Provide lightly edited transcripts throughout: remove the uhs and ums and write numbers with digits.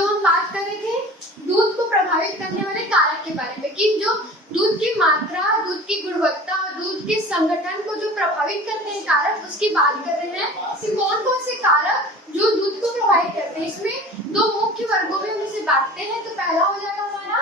तो हम बात कर रहे थे दूध को प्रभावित करने वाले कारक के बारे में कि जो दूध की मात्रा, दूध की गुणवत्ता और दूध के संगठन को जो प्रभावित करते हैं कारक, उसकी बात कर रहे हैं कि कौन कौन से कारक जो दूध को प्रभावित करते हैं। इसमें दो मुख्य वर्गों में हम इसे बांटते हैं। तो पहला हो जाएगा हमारा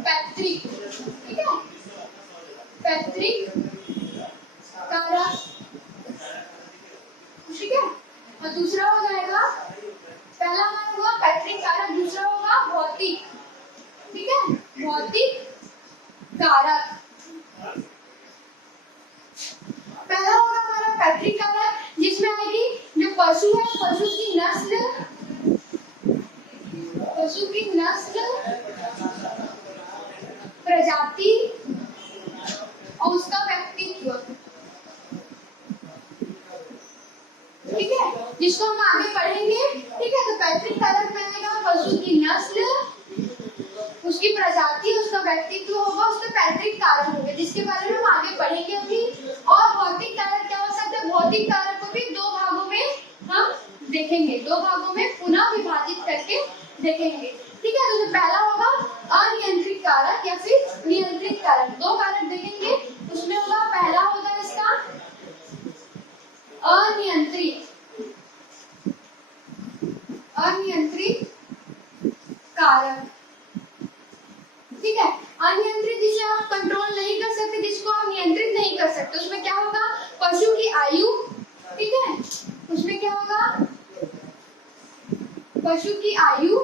पैतृक, ठीक है, पैतृक कारक, ठीक है, और दूसरा हो जाएगा, पहला हमारा हुआ पैतृक कारक, दूसरा होगा भौतिक, ठीक है, भौतिक कारक। पहला होगा हमारा पैतृक कारक, जिसमें आएगी जो पशु है, पशु की नस्ल, पशु की नस्ल, प्रजाति और उसका व्यक्तित्व, ठीक है, जिसको हम आगे पढ़ेंगे, ठीक है। तो पैतृक कारक में आएगा पशु की नस्ल, उसकी प्रजाति, उसका व्यक्तित्व होगा, उसके पैतृक कारक होंगे, जिसके बारे में हम आगे पढ़ेंगे अभी। और भौतिक कारक क्या हो सकता है? भौतिक कारक को भी दो भागों में हम देखेंगे, दो भागों में पुनः विभाजित करके देखेंगे, ठीक है। तो पहला होगा अनियंत्रित कारक या फिर नियंत्रित कारक। दो कारक देखेंगे, उसमें होगा, पहला होगा इसका अनियंत्रित, अनियंत्रित कारक, ठीक है। अनियंत्रित जिसे आप कंट्रोल नहीं कर सकते, जिसको आप नियंत्रित नहीं कर सकते, उसमें क्या होगा? पशु की आयु, ठीक है, उसमें क्या होगा? पशु की आयु,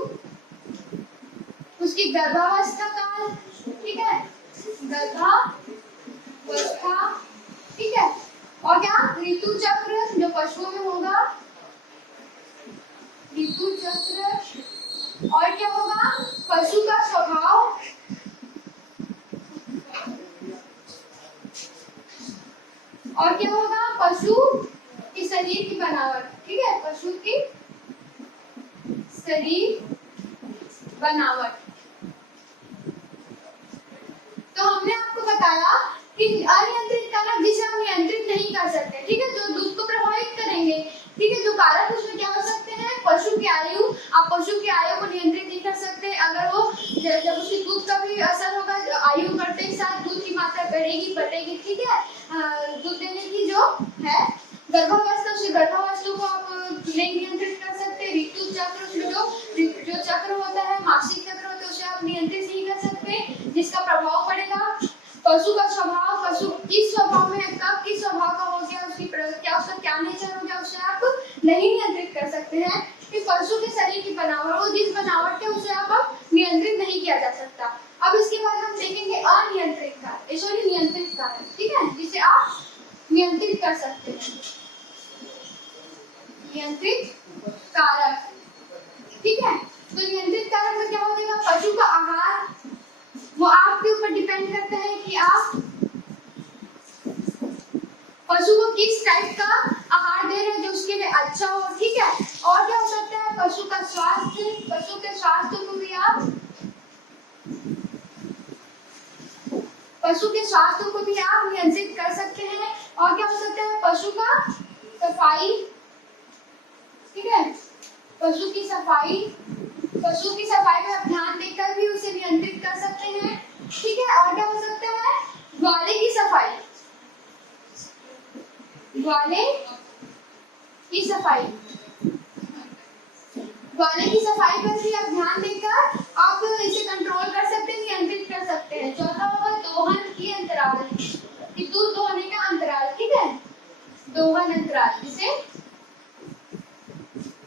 उसकी गर्भावस्था काल, ठीक है, गर्भावस्था, ठीक है, और क्या? ऋतु चक्र जो पशुओं में होगा, ऋतु चक्र, और क्या होगा? पशु का स्वभाव, और क्या होगा? पशु की शरीर की बनावट, ठीक है, पशु की शरीर बनावट। तो हमने आपको बताया कि अनियंत्रित कारक जिसे हम नियंत्रित नहीं कर सकते, ठीक है, जो दूध को प्रभावित करेंगे, ठीक है, जो कारक उसमें क्या हो सकते हैं? पशु की आयु, आप पशु की आयु को नियंत्रित नहीं कर सकते। अगर वो जब उसकी दूध का भी असर होगा, आयु बढ़ते के साथ दूध की मात्रा बढ़ेगी, बढ़ेगी, ठीक है, दूध देने की जो है गर्भावस्था, उस गर्भावस्था को आप नहीं नियंत्रित कर सकते। ऋतु चक्र, उसमें जो चक्र होता है, मासिक चक्र होता है, उसे आप नियंत्रित नहीं कर सकते, जिसका प्रभाव पड़ेगा। पशु का स्वभाव, पशु किस स्वभाव में है, कब किस स्वभाव का हो गया, उसकी क्या, उसका क्या नेचर हो गया, उसे आप नहीं नियंत्रित कर सकते हैं। कि पशु के शरीर की बनावट, वो जिस बनावट है उसे आप नियंत्रित नहीं किया जा सकता। अब इसके बाद हम देखेंगे अनियंत्रित कारक, सॉरी नियंत्रित कारक, ठीक है, जिसे आप नियंत्रित कर सकते हैं, नियंत्रित कारक, ठीक है। तो नियंत्रित कारक में क्या हो जाएगा? पशु का आहार, वो आपके ऊपर डिपेंड करता है कि आप पशु को किस टाइप का आहार दे रहे हैं जो उसके लिए अच्छा हो, ठीक है। और क्या हो सकता है? पशु का स्वास्थ्य, पशु के स्वास्थ्य को भी आप, पशु के स्वास्थ्य को भी आप नियंत्रित कर सकते हैं। और क्या हो सकता है? पशु का सफाई, ठीक है, पशु की सफाई, पशु की सफाई पर आप ध्यान देकर भी उसे नियंत्रित कर सकते हैं, ठीक है। और क्या हो सकता है? ग्वाले की सफाई, ग्वाले की सफाई, ग्वाले की सफाई पर भी आप ध्यान देकर आप इसे कंट्रोल कर सकते हैं, नियंत्रित कर सकते हैं। चौथा होगा दोहन की अंतराल, कि दूध दोहने का अंतराल, ठीक है, दोहन अंतराल, जिसे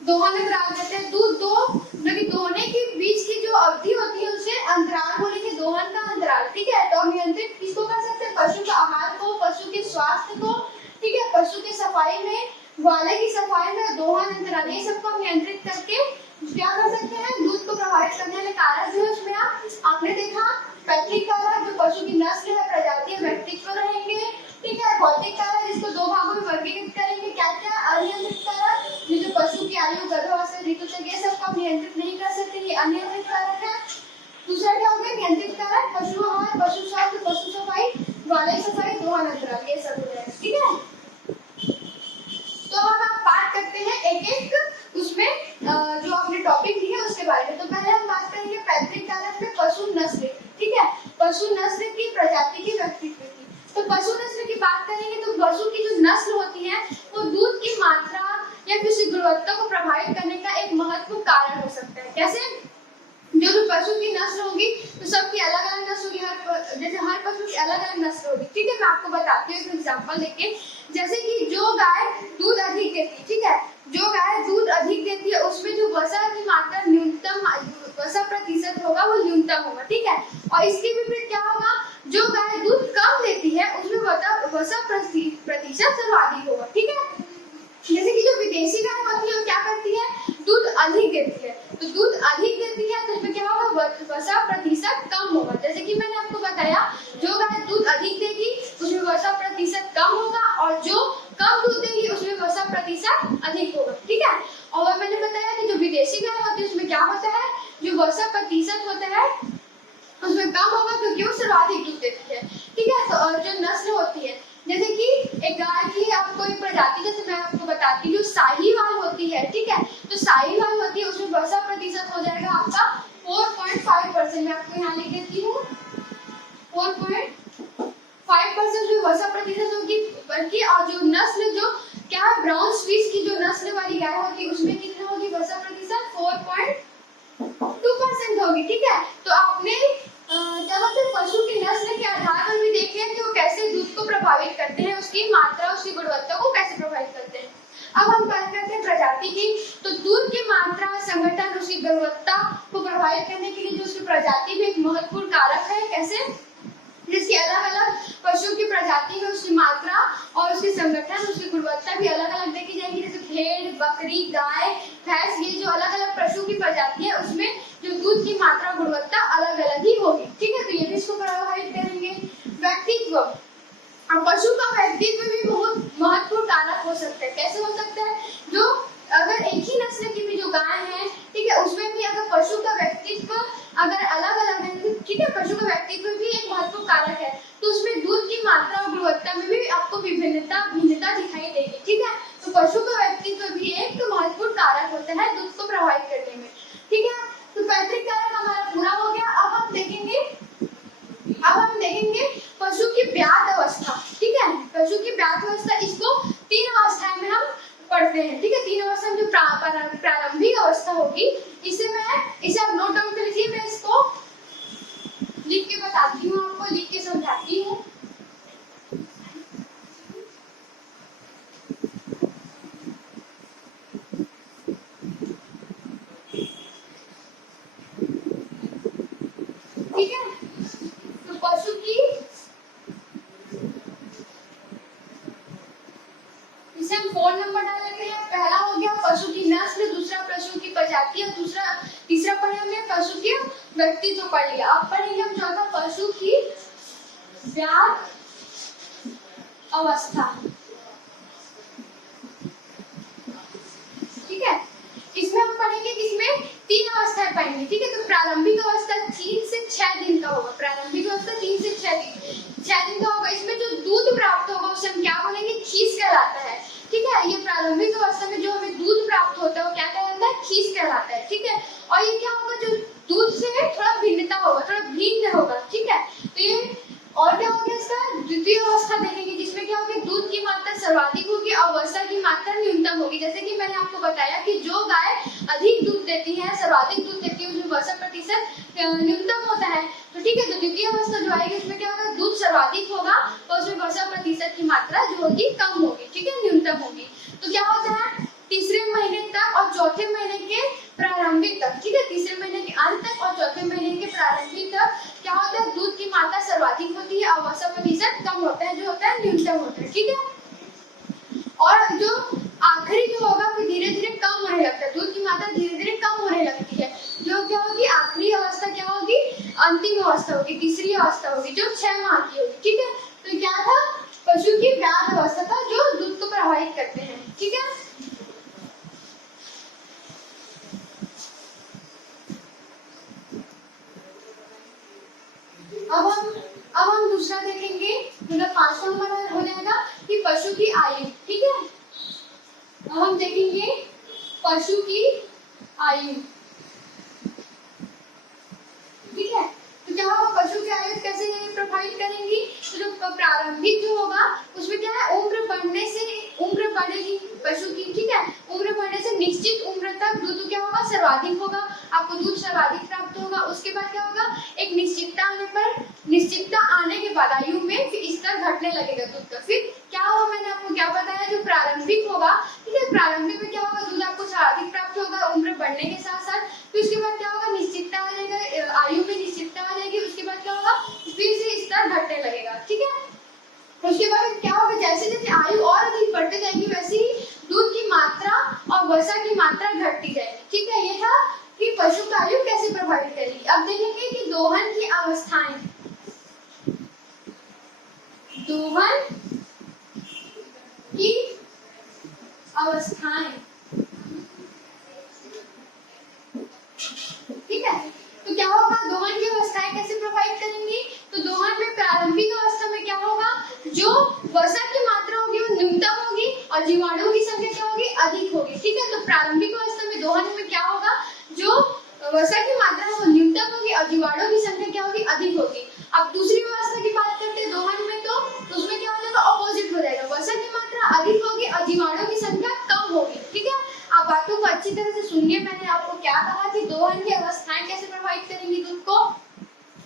दोहन अंतराल कहते हैं। दूध दो मतलब दोहने के बीच की जो अवधि होती है उसे अंतराल बोलेंगे, दोहन का अंतराल, ठीक है। तो नियंत्रित किसको कर सकते हैं? पशु के आहार को, पशु के स्वास्थ्य को, ठीक है, पशु की सफाई में, ग्वाले की सफाई में, दोहन अंतराल, ये सबको हम नियंत्रित करके क्या कर सकते हैं? दूध को प्रभावित करने वाले कारक जो है उसमें आपने देखा पैतृक कारक जो पशु की नस्ल है, प्रजाति है, व्यक्तित्व रहेंगे, ठीक है। भौतिक कारक जिसको दो भागों में वर्गीकृत करेंगे, क्या क्या? अनियंत्रित कारक जो पशु की आयु, गर्भावस्था, ऋतु चक्र, ये सब हम नियंत्रित नहीं कर सकते, ये अनियंत्रित कारक है। दूसरा क्या हो गया? नियंत्रित कारक, पशु आहार, पशु स्वास्थ्य, पशु सफाई, ग्वाले सफाई, दोहन अंतराल, ये सब हो जाएगा, ठीक है। तो अब आप बात करते हैं एक एक उसमें जो आपने टॉपिक लिया पशु नस्ल की, ठीक है, पशु नस्ल की, प्रजाति की, व्यक्तित्व की। तो पशु नस्ल की बात करेंगे तो पशु की जो नस्ल होती है वो दूध की मात्रा या फिर उसकी गुणवत्ता को प्रभावित करने का एक महत्वपूर्ण कारण हो सकता है। कैसे? जो भी पशु की नस्ल होगी तो सबकी अलग अलग नस्ल होगी, जैसे हर पशु की अलग अलग नस्ल होगी, ठीक है। मैं आपको बताती हूँ एक एग्जांपल देके, जैसे कि जो गाय दूध अधिक देती है, ठीक है, जो गाय दूध अधिक देती है उसमें जो वसा की मात्रा न्यूनतम, वसा प्रतिशत होगा वो न्यूनतम होगा, ठीक है। और इसके विपरीत क्या होगा, जो गाय दूध कम देती है उसमें वसा प्रतिशत सर्वाधिक होगा, ठीक है। जैसे कि जो विदेशी गाय होती है वो क्या करती है, दूध अधिक देती है, तो दूध अधिक देती है तो इसमें क्या होगा, वसा प्रतिशत कम होगा। जैसे कि मैंने आपको बताया जो गाय दूध अधिक देगी उसमें वसा प्रतिशत कम होगा और जो कम दूध देगी उसमें वसा प्रतिशत अधिक होगा, ठीक है। और मैंने बताया कि जो विदेशी गाय होती है उसमें क्या होता है, जो वसा प्रतिशत होता है उसमें कम होगा क्योंकि वो सर्वाधिक दूध देती है, ठीक है। तो और जो नस्ल होती है, जैसे कि एक गाय की आपको एक प्रजाति, जैसे मैं आपको बताती हूँ साहीवाल होती है, ठीक है, तो साहीवाल होती है उसमें वसा प्रतिशत हो जाएगा आपका 4.5%। मैं आपको यहाँ लिख देती हूँ 4.5% जो वसा प्रतिशत होगी, बल्कि और जो नस्ल जो क्या है, ब्राउन स्विस की जो नस्ल वाली गाय होगी उसमें कितना होगी वसा प्रतिशत 4.2% होगी, ठीक है। तो आपने क्या बोलते हैं, पशु की नस्ल के आधार पर भी देख लिया कि वो कैसे दूध को प्रभावित करते हैं, उसकी मात्रा, उसकी गुणवत्ता को कैसे प्रभावित करते हैं। अब हम बात करते हैं प्रजाति की, तो दूध की मात्रा, संगठन, उसकी गुणवत्ता को प्रभावित करने के लिए जो उसकी प्रजाति भी एक महत्वपूर्ण कारक है। कैसे? जिसकी अलग अलग पशु की प्रजाति में उसकी मात्रा और उसके संगठन, उसकी गुणवत्ता भी अलग अलग देखी जाएगी। जैसे भेड़, बकरी, गाय, भैंस, ये जो अलग अलग पशु की प्रजाति है उसमें जो दूध की मात्रा, गुणवत्ता अलग अलग ही होगी, ठीक है। तो ये भी इसको प्रभावित करेंगे। व्यक्तित्व, और पशु का व्यक्तित्व भी बहुत महत्वपूर्ण कारक हो सकता है। कैसे हो सकता है? जो अगर एक ही नस्ल की भी जो गाय है, ठीक है, उसमें भी अगर पशु का व्यक्तित्व अगर अलग अलग है, ठीक है, पशु का व्यक्तित्व भी एक महत्वपूर्ण कारक है, तो उसमें दूध की मात्रा और गुणवत्ता में भी आपको भिन्नता दिखाई देगी, ठीक है। तो पशु का व्यक्तित्व भी एक महत्वपूर्ण कारक होता है दूध को प्रभावित करने में, ठीक है। तो पैतृक कारक हमारा पूरा हो गया। अब हम देखेंगे पशु की ब्यात अवस्था, ठीक है, पशु की ब्यात अवस्था, इसको 3 अवस्थाएं में हम पढ़ते हैं, ठीक है। 3 अवस्था में जो प्रारंभिक अवस्था होगी, इसे आप नोट डाउन कर लीजिए, मैं इसको लिख के बताती हूँ, आपको लिख के समझाती हूँ। ठीक है, तो पशु की, इसे हम 4 नंबर डाल लेते हैं। पहला हो गया पशु की नस्ल, दूसरा पशु की प्रजाति और तीसरा पढ़े हमने पशु के व्यक्तित्व पढ़ लिया। अब पढ़ेंगे हम चौथा पशु की ब्यात अवस्था, ठीक है। इसमें हम पढ़ेंगे कि इसमें 3 अवस्थाएं पढ़ेंगे, ठीक है। तो प्रारंभिक अवस्था 3 से 6 दिन का होगा, प्रारंभिक अवस्था 3 से 6 दिन का होगा। इसमें जो दूध प्राप्त होगा उसे हम क्या बोलेंगे, खीस कहलाता है, ठीक है। ये प्रारंभिक अवस्था में जो हमें दूध प्राप्त होता है वो क्या कहलाता है, खीस कहलाता है, ठीक है। और ये क्या होगा, जो दूध से थोड़ा भिन्नता होगा, थोड़ा भिन्न होगा, ठीक है। तो ये और क्या हो गया, इसका द्वितीय अवस्था देखेंगे, जिसमें क्या होगा, दूध की मात्रा सर्वाधिक होगी और वसा की मात्रा न्यूनतम होगी। जैसे कि मैंने आपको बताया कि जो गाय अधिक दूध देती है, सर्वाधिक दूध देती है, उसमें वसा प्रतिशत न्यूनतम होता है, तो ठीक है। तो द्वितीय अवस्था जो आएगी उसमें क्या होगा, दूध सर्वाधिक होगा और उसमें वसा प्रतिशत की मात्रा जो होगी कम होगी, ठीक है, न्यूनतम होगी। तो क्या होता है, तीसरे महीने तक और चौथे महीने के प्रारंभिक तक, ठीक है, तीसरे महीने के अंत तक और चौथे महीने के प्रारंभिक तक क्या होता है, दूध की मात्रा सर्वाधिक होती है और वसा प्रतिशत कम होता है, जो होता है न्यूनतम होता है, ठीक है। और जो आखिरी जो होगा फिर धीरे धीरे कम होने लगता है, दूध की मात्रा धीरे धीरे कम होने लगती है। जो क्या होगी, आखिरी अवस्था क्या होगी, अंतिम अवस्था होगी, तीसरी अवस्था होगी जो 6 माह की होगी, ठीक है। तो क्या था, पशु की ब्यात अवस्था था जो दूध को प्रभावित करते हैं, ठीक है। अब हम दूसरा देखेंगे, मतलब 5वां नंबर हो जाएगा कि पशु की आयु, ठीक है। अब हम देखेंगे पशु की आयु, ठीक है। प्रभावित करेंगी? तो जो प्रारंभिक जो होगा उसमें क्या है, उम्र बढ़ेगी पशु की, ठीक है। उम्र बढ़ने से निश्चित उम्र तक दूध क्या होगा, सर्वाधिक होगा, आपको दूध सर्वाधिक प्राप्त होगा। उसके बाद क्या होगा, एक निश्चितता आने के बाद आयु में फिर स्तर घटने लगेगा दूध का। फिर क्या होगा, मैंने आपको क्या बताया, जो प्रारंभिक होगा, ठीक है, प्रारंभिक में क्या होगा, दूध आपको सर्वाधिक प्राप्त होगा उम्र बढ़ने के साथ साथ। फिर उसके बाद क्या होगा, निश्चितता आ जाएगा, आयु में निश्चितता आ जाएगी। उसके बाद क्या होगा, फिर से स्तर घटने लगेगा, ठीक है। उसके बाद क्या होगा, जैसे जैसे आयु और अधिक बढ़ते जाएगी वैसे ही दूध की मात्रा और वसा की मात्रा घटती जाएगी, ठीक है। ये था कि पशु का आयु कैसे प्रभावित करेगी। अब देखेंगे कि दोहन की अवस्थाएं। दोहन की अवस्थाएं, ठीक है। तो क्या होगा, दोहन की अवस्थाएं कैसे प्रभावित करेंगी? तो दोहन में प्रारंभिक अवस्था में क्या होगा, जो वसा की मात्रा होगी वो न्यूनतम होगी और जीवाणुओं की संख्या क्या होगी, अधिक होगी, ठीक है। तो प्रारंभिक अवस्था में दोहन में क्या होगा, जो वसा की मात्रा है वो न्यूनतम होगी और जीवाणुओं की संख्या क्या होगी, अधिक होगी। अब दूसरी अवस्था की बात करते हैं दोहन में, तो उसमें क्या हो जाएगा, ऑपोजिट हो जाएगा, वसा की मात्रा अधिक होगी और जीवाणुओं की संख्या कम होगी, ठीक है। आप बातों को अच्छी तरह से सुनिए, मैंने आपको क्या कहा कि दोहन की अवस्थाएं कैसे प्रभावित करेंगी दूध को।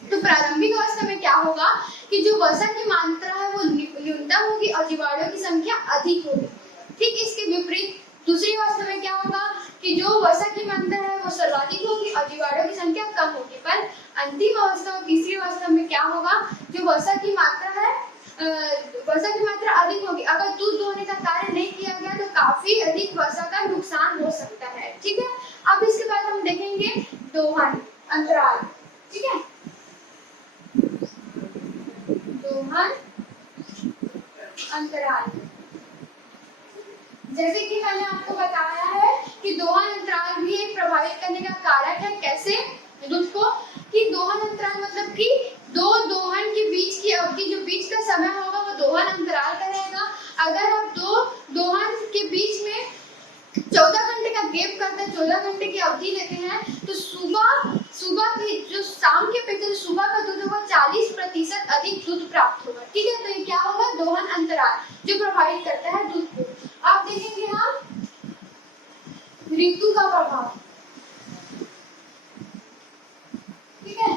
तो प्रारंभिक अवस्था में क्या होगा कि जो वसा की मात्रा है वो न्यूनतम होगी और जीवाणुओं की संख्या अधिक होगी, ठीक। इसके विपरीत दूसरी अवस्था में क्या होगा कि जो वसा की मात्रा है वो सर्वाधिक होगी और जीवाणुओं की संख्या कम होगी। पर अंतिम अवस्था और तीसरी अवस्था में क्या होगा, जो वसा की मात्रा है, वसा की मात्रा अधिक होगी। अगर दूध दोहने का कार्य नहीं किया गया तो काफी अधिक वसा का नुकसान हो सकता है, ठीक है। अब इसके बाद हम देखेंगे दोहन अंतराल, ठीक है। दोहन अंतराल, जैसे कि मैंने आपको बताया है कि दोहन अंतराल भी एक प्रभावित करने का कारक है। कैसे, दूध को, कि दोहन अंतराल मतलब कि दो दोहन के बीच की अवधि, जो बीच का समय होगा वो दोहन अंतराल का रहेगा। अगर आप दो दोहन के बीच में 14 घंटे का गैप करते हैं, 14 घंटे की अवधि लेते हैं, तो सुबह की जो शाम के अपेक्षा जो सुबह का दूध होगा 40% अधिक दूध प्राप्त होगा, ठीक है। तो ये क्या होगा, दोहन अंतराल जो प्रभावित करता है दूध को। आप देखेंगे हम ऋतु का प्रभाव, ठीक है,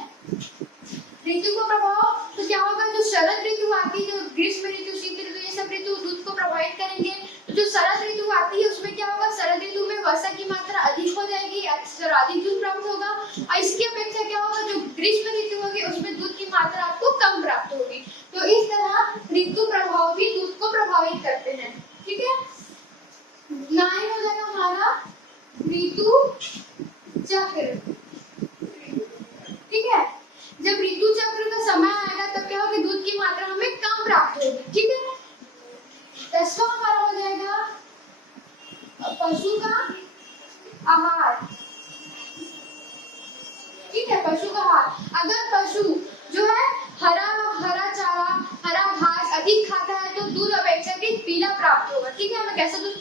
ऋतु का प्रभाव। तो क्या होगा, जो शरद ऋतु आती है, जो ग्रीष्म ऋतु, शीत ऋतु, ये सब ऋतु दूध को प्रभावित करेंगे। तो जो शरद ऋतु आती है उसमें क्या होगा, शरद ऋतु में वसा की मात्रा अधिक हो जाएगी, सर्वाधिक दूध प्राप्त होगा। और इसकी अपेक्षा क्या होगा, जो ग्रीष्म ऋतु होगी उसमें दूध की मात्रा आपको कम प्राप्त होगी। तो इस तरह ऋतु प्रभाव भी दूध को प्रभावित करते हैं, ठीक है। 9 हो जाएगा हमारा ऋतु चक्र, ठीक है। जब ऋतु चक्र का समय आएगा तब क्या होगा, दूध की मात्रा हमें कम प्राप्त होगी, ठीक है। 10वां हमारा हो जाएगा पशु का आहार, ठीक है, पशु का आहार। अगर पशु जो है हरा चारा, हरा घास अधिक खाता है तो दूध अपेक्षाकृत पीला प्राप्त होगा, ठीक है। हमें कैसा दूध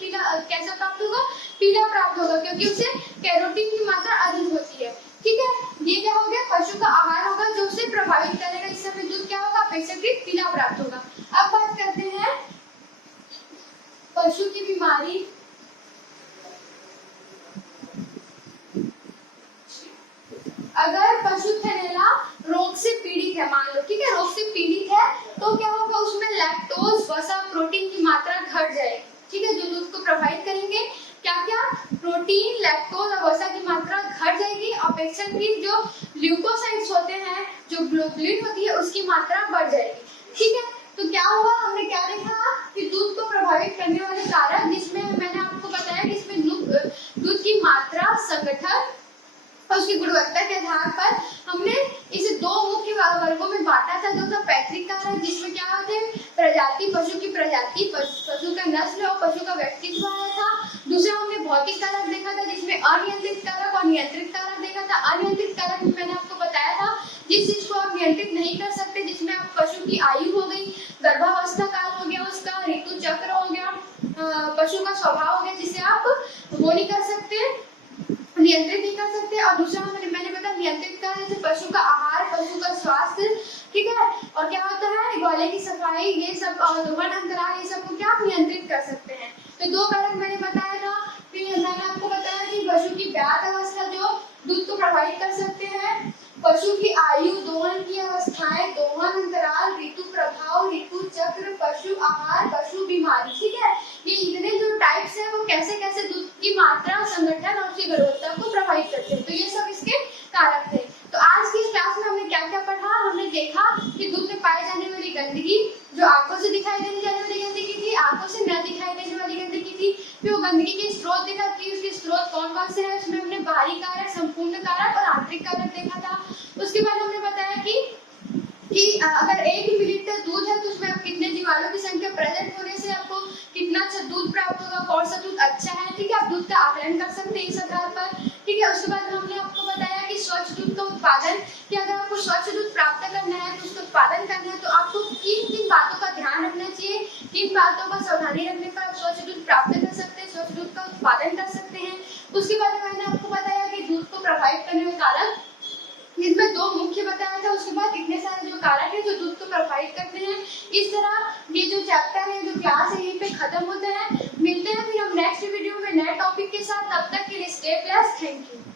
कैसा प्राप्त होगा, पीला प्राप्त होगा, क्योंकि उससे कैरोटीन की मात्रा अधिक होती है, ठीक है। ये क्या हो गया, पशु का आहार होगा जो उसे प्रभावित करेगा, इससे हमें दूध क्या होगा, अपेक्षाकृत पीला प्राप्त होगा। अब बात करते हैं पशु की बीमारी। अगर पशु थैलेला रोग से पीड़ित है, मान लो, ठीक है, रोग से पीड़ित है, तो क्या होगा, उसमें लैक्टोज, वसा, प्रोटीन की मात्रा घट जाएगी, ठीक है, जो दूध को प्रभावित करेंगे। क्या क्या, प्रोटीन, लैक्टोज और वसा की मात्रा घट जाएगी। अपेक्षाकृत जो ल्यूकोसाइड्स होते हैं, जो ग्लोबुलिन होती है, उसकी मात्रा बढ़ जाएगी, ठीक है। तो क्या हुआ, हमने क्या देखा कि दूध को प्रभावित करने वाले कारक, जिसमें मैंने आपको बताया कि इसमें दूध की मात्रा, संगठन और उसकी गुणवत्ता के आधार पर हमने इसे 2 मुख्य वर्गों में बांटा था। जो था पैतृक कारक, जिसमें क्या होते हैं, प्रजाति, पशु की प्रजाति, पशु का नस्ल और पशु का व्यक्तित्व आया था। दूसरा हमने भौतिक कारक देखा था, जिसमें अनियंत्रित कारक और नियंत्रित कारक देखा था। अनियंत्रित कारक में मैंने आपको बताया था जिस चीज को आप नियंत्रित नहीं कर सकते, जिसमें आप पशु की आयु हो गई, गर्भावस्था काल हो गया उसका, ऋतु चक्र हो गया, पशु का स्वभाव हो गया, जिसे आप वो नहीं कर सकते, नियंत्रित नहीं कर सकते। और दूसरा मैंने बताया नियंत्रित कर, जैसे पशु का आहार, पशु का स्वास्थ्य, ठीक है, और क्या होता है ग्वाले की सफाई, ये सब और दोहन अंतराल, ये सब को क्या आप नियंत्रित कर सकते हैं। तो 2 कारक मैंने बताया था। फिर मैंने आपको बताया कि पशु की ब्यात अवस्था जो दूध को प्रभावित कर सकते हैं, पशु की आयु, दोहन की अवस्थाएं, दोहन अंतराल, ऋतु प्रभाव, ऋतु चक्र, पशु आहार, पशु बीमारी, ठीक है। ये इतने जो टाइप्स है वो कैसे कैसे दूध की मात्रा, संगठन और उसकी गुणवत्ता को प्रभावित करते हैं। तो ये सब इसके कारक थे। तो आज की क्लास में हमने क्या क्या पढ़ा, हमने देखा कि दूध में पाई जाने वाली गंदगी, जो आंखों से दिखाई देने जाने वाली गंदगी थी, आंखों से न दिखाई देने वाली गंदगी थी। फिर वो गंदगी के स्रोत देखा कि उसके स्रोत कौन कौन से हैं, उसमें हमने बाहरी कारक, संपूर्ण कारक और आंतरिक कारक देखा था। उसके बाद हमने बताया कि अगर 1 मिलीलीटर दूध है तो उसमें आप कितने जीवाणु की संख्या प्रेजेंट होने से आपको कितना अच्छा दूध प्राप्त होगा, कौन सा दूध अच्छा है, ठीक है, आप दूध का आकलन कर सकते हैं इस आधार पर, ठीक है। उसके बाद हमने आपको बताया कि स्वच्छ दूध का उत्पादन, कि अगर आपको स्वच्छ दूध प्राप्त करना है तो उसका उत्पादन करना है तो आपको किन बातों का ध्यान रखना चाहिए, किन बातों का सावधानी रखने पर आप स्वच्छ दूध प्राप्त कर सकते हैं, स्वच्छ दूध का उत्पादन कर सकते हैं। उसके बाद मैंने आपको बताया कि दूध को प्रभावित करने वाले कारक, इसमें 2 मुख्य बताया था। उसके बाद इतने सारे जो कारक है जो दूध को प्रभावित करते हैं। इस तरह ये जो चैप्टर है, जो क्लास है, यहीं पे खत्म होता है। मिलते हैं फिर हम नेक्स्ट वीडियो में नए टॉपिक के साथ। तब तक के लिए स्टे ब्लेस्ड। Thank you.